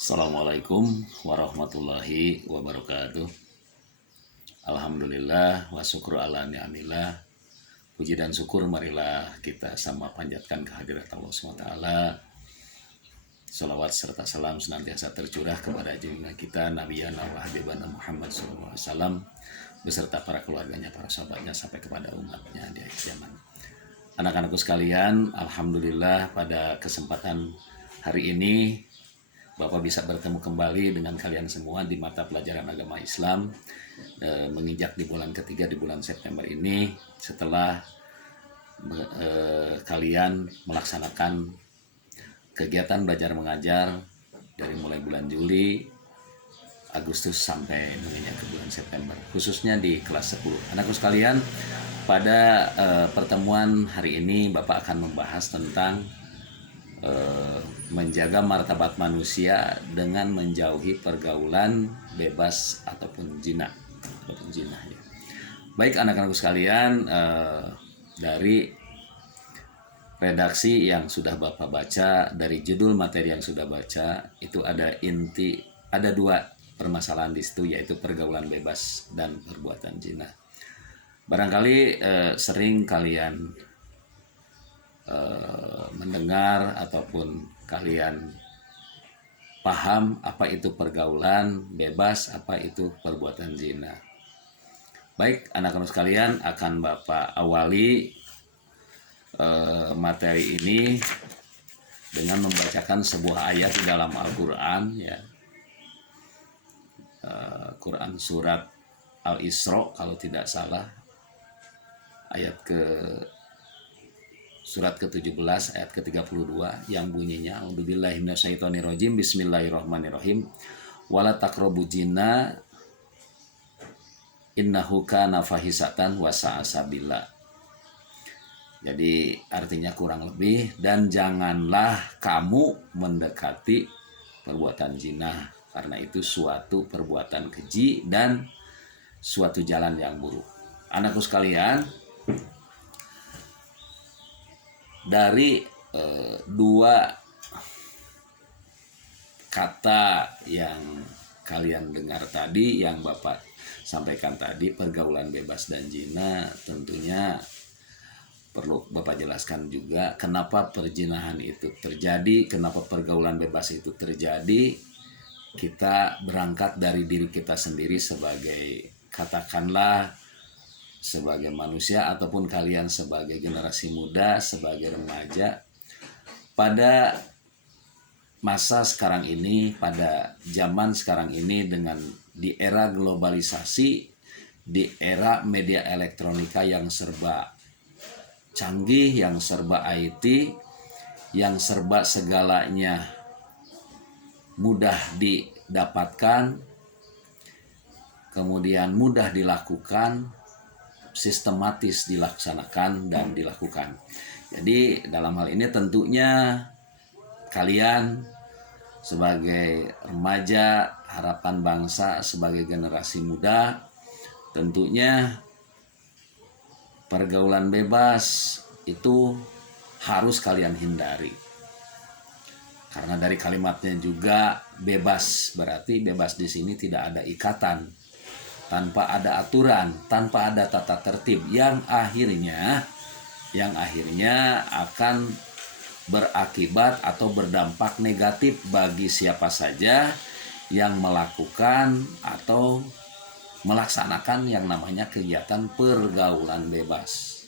Assalamualaikum warahmatullahi wabarakatuh. Alhamdulillah wa syukur ala ni'amillah. Puji dan syukur marilah kita sama panjatkan kehadirat Allah SWT. Salawat serta salam senantiasa tercurah kepada junjungan kita Nabi wa Habibana Muhammad SAW beserta para keluarganya, para sahabatnya sampai kepada umatnya di akhir zaman. Anak-anakku sekalian, alhamdulillah pada kesempatan hari ini Bapak bisa bertemu kembali dengan kalian semua di mata pelajaran agama Islam, menginjak di bulan ketiga di bulan September ini setelah kalian melaksanakan kegiatan belajar mengajar dari mulai bulan Juli, Agustus sampai menginjak ke bulan September, khususnya di kelas 10. Anakku sekalian, pada pertemuan hari ini Bapak akan membahas tentang menjaga martabat manusia dengan menjauhi pergaulan bebas ataupun zina ya. Baik anak-anakku sekalian, dari redaksi yang sudah Bapak baca, dari judul materi yang sudah baca, itu ada dua permasalahan di situ, yaitu pergaulan bebas dan perbuatan zina. Barangkali sering kalian mendengar ataupun kalian paham apa itu pergaulan bebas, apa itu perbuatan zina. Baik anak-anak sekalian, akan Bapak awali materi ini dengan membacakan sebuah ayat di dalam Al-Quran ya. Quran surat Al-Isra kalau tidak salah, surat ke-17 ayat ke-32 yang bunyinya A'udzubillahi minasyaitonirrajim bismillahirrahmanirrahim wala taqrabuz zina innahu kana fahisatan wa sa'a sabila. Jadi artinya kurang lebih, dan janganlah kamu mendekati perbuatan zina karena itu suatu perbuatan keji dan suatu jalan yang buruk. Anakku sekalian, dari dua kata yang kalian dengar tadi, yang Bapak sampaikan tadi, pergaulan bebas dan zina, tentunya perlu Bapak jelaskan juga kenapa perzinahan itu terjadi, kenapa pergaulan bebas itu terjadi. Kita berangkat dari diri kita sendiri sebagai, katakanlah, sebagai manusia ataupun kalian sebagai generasi muda, sebagai remaja, pada masa sekarang ini, pada zaman sekarang ini, dengan di era globalisasi, di era media elektronika yang serba canggih, yang serba IT, yang serba segalanya mudah didapatkan, kemudian mudah dilakukan, sistematis dilaksanakan dan dilakukan. Jadi dalam hal ini tentunya kalian sebagai remaja, harapan bangsa, sebagai generasi muda, tentunya pergaulan bebas itu harus kalian hindari. Karena dari kalimatnya juga bebas, berarti bebas di sini tidak ada ikatan, tanpa ada aturan, tanpa ada tata tertib, yang akhirnya akan berakibat atau berdampak negatif bagi siapa saja yang melakukan atau melaksanakan yang namanya kegiatan pergaulan bebas.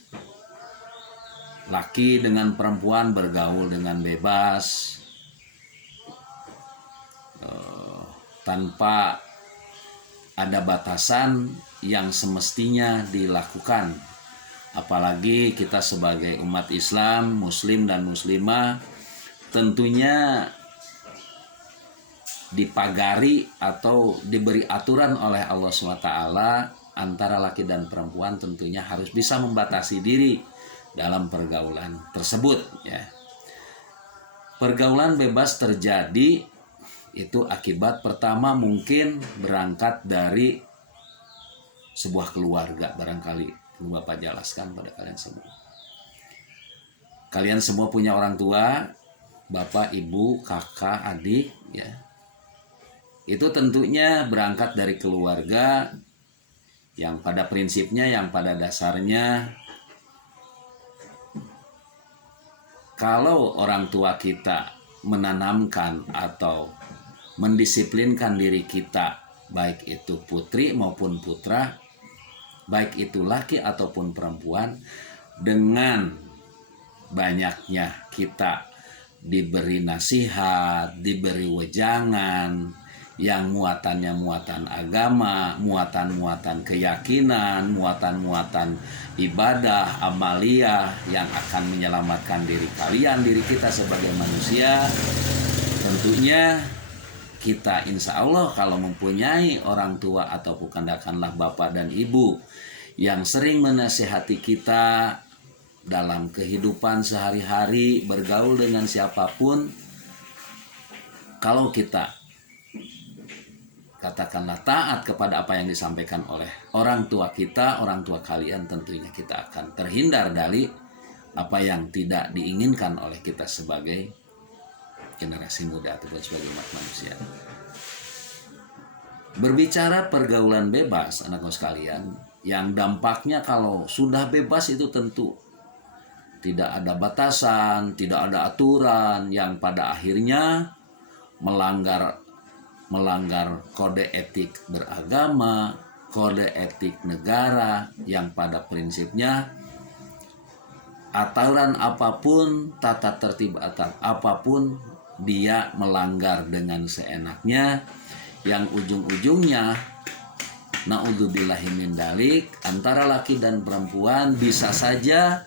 Laki dengan perempuan bergaul dengan bebas, tanpa ada batasan yang semestinya dilakukan. Apalagi kita sebagai umat Islam, muslim dan muslimah, tentunya dipagari atau diberi aturan oleh Allah SWT antara laki dan perempuan tentunya harus bisa membatasi diri dalam pergaulan tersebut ya. Pergaulan bebas terjadi itu akibat pertama mungkin berangkat dari sebuah keluarga, barangkali perlu Bapak jelaskan pada kalian semua. Kalian semua punya orang tua, bapak, ibu, kakak, adik ya. itu tentunya berangkat dari keluarga yang pada prinsipnya, yang pada dasarnya, kalau orang tua kita menanamkan atau mendisiplinkan diri kita, baik itu putri maupun putra, baik itu laki ataupun perempuan, dengan banyaknya kita diberi nasihat, diberi wejangan yang muatannya muatan agama, muatan-muatan keyakinan, muatan-muatan ibadah, amaliyah yang akan menyelamatkan diri kalian, diri kita sebagai manusia. Tentunya kita insya Allah kalau mempunyai orang tua ataupun katakanlah bapak dan ibu yang sering menasihati kita dalam kehidupan sehari-hari, bergaul dengan siapapun, kalau kita katakanlah taat kepada apa yang disampaikan oleh orang tua kita, orang tua kalian, tentunya kita akan terhindar dari apa yang tidak diinginkan oleh kita sebagai generasi muda ataupun sebagai umat manusia. Berbicara pergaulan bebas, anak-anak sekalian, yang dampaknya kalau sudah bebas itu tentu tidak ada batasan, tidak ada aturan yang pada akhirnya melanggar kode etik beragama, kode etik negara yang pada prinsipnya aturan apapun, tata tertib apapun dia melanggar dengan seenaknya, yang ujung-ujungnya naudzubillahi min dzalik, antara laki dan perempuan bisa saja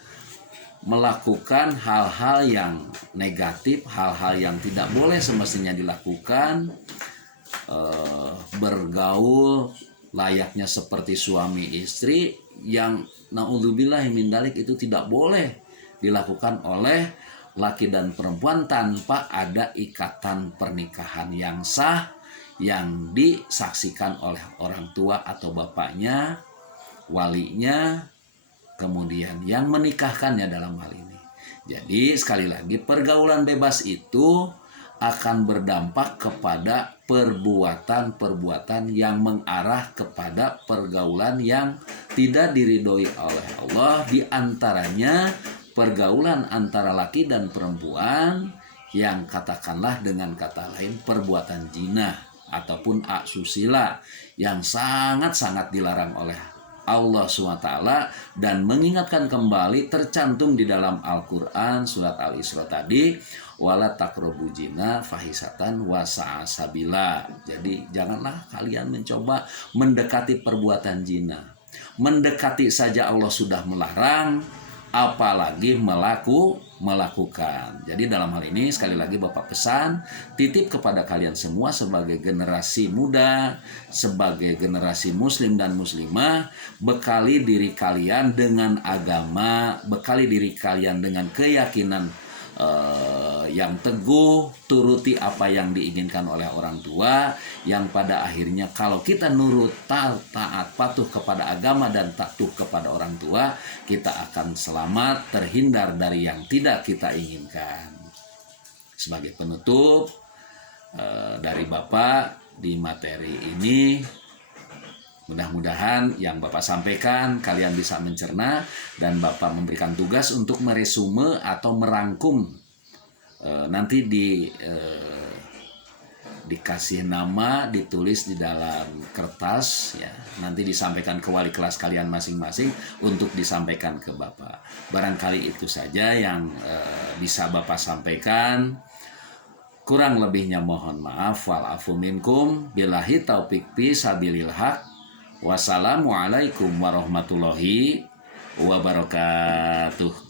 melakukan hal-hal yang negatif, hal-hal yang tidak boleh semestinya dilakukan, bergaul layaknya seperti suami istri yang naudzubillahi min dzalik itu tidak boleh dilakukan oleh laki dan perempuan tanpa ada ikatan pernikahan yang sah yang disaksikan oleh orang tua atau bapaknya, walinya, kemudian yang menikahkannya dalam hal ini. Jadi sekali lagi, pergaulan bebas itu akan berdampak kepada perbuatan-perbuatan yang mengarah kepada pergaulan yang tidak diridhoi oleh Allah, di antaranya pergaulan antara laki dan perempuan yang katakanlah dengan kata lain perbuatan zina ataupun asusila yang sangat-sangat dilarang oleh Allah SWT, dan mengingatkan kembali tercantum di dalam Al-Quran surat Al-Isra tadi, wala taqrabu zina fahisatan wasa'a sabila. Jadi janganlah kalian mencoba mendekati perbuatan zina. Mendekati saja Allah sudah melarang, apalagi melakukan. Jadi dalam hal ini sekali lagi Bapak pesan, titip kepada kalian semua sebagai generasi muda, sebagai generasi muslim dan muslimah, bekali diri kalian dengan agama, bekali diri kalian dengan keyakinan yang teguh, turuti apa yang diinginkan oleh orang tua, yang pada akhirnya kalau kita nurut, taat, patuh kepada agama dan patuh kepada orang tua, kita akan selamat, terhindar dari yang tidak kita inginkan. Sebagai penutup dari Bapak di materi ini, mudah-mudahan yang Bapak sampaikan kalian bisa mencerna, dan Bapak memberikan tugas untuk meresume atau merangkum, nanti dikasih nama, ditulis di dalam kertas ya, nanti disampaikan ke wali kelas kalian masing-masing untuk disampaikan ke Bapak. Barangkali itu saja yang bisa Bapak sampaikan. Kurang lebihnya mohon maaf, wa'afu minkum, billahi taufiq fi sabilil haq. Wassalamualaikum warahmatullahi wabarakatuh.